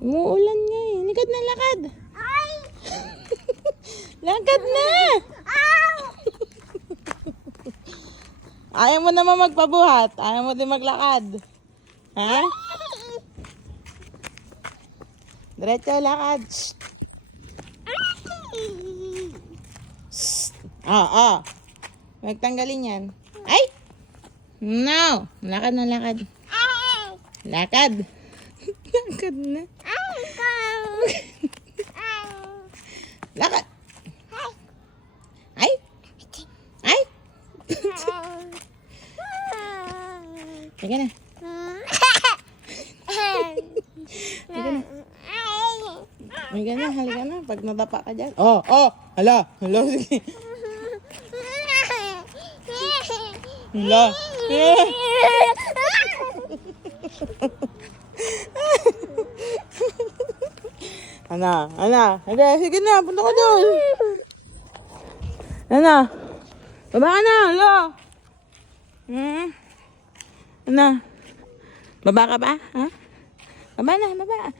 Umuulan nga eh. Lakad na, lakad. Lakad na. Ayaw mo naman magpabuhat. Ayaw mo din maglakad. Ha? Diretso lakad. Magtanggalin yan. Ay! No! Lakad na, lakad. Lakad. Lakad na. Lakad. Ay! Ay! Halika na. Halika na. Halika na, halika na. Pag nadapa ka dyan. Hala. Hala, sige. Hala. Ana. Sige na, punta ka doon. Ana. Baba ka na, hala. Ana. Baba ka ba? Ha? Baba na. Baba na.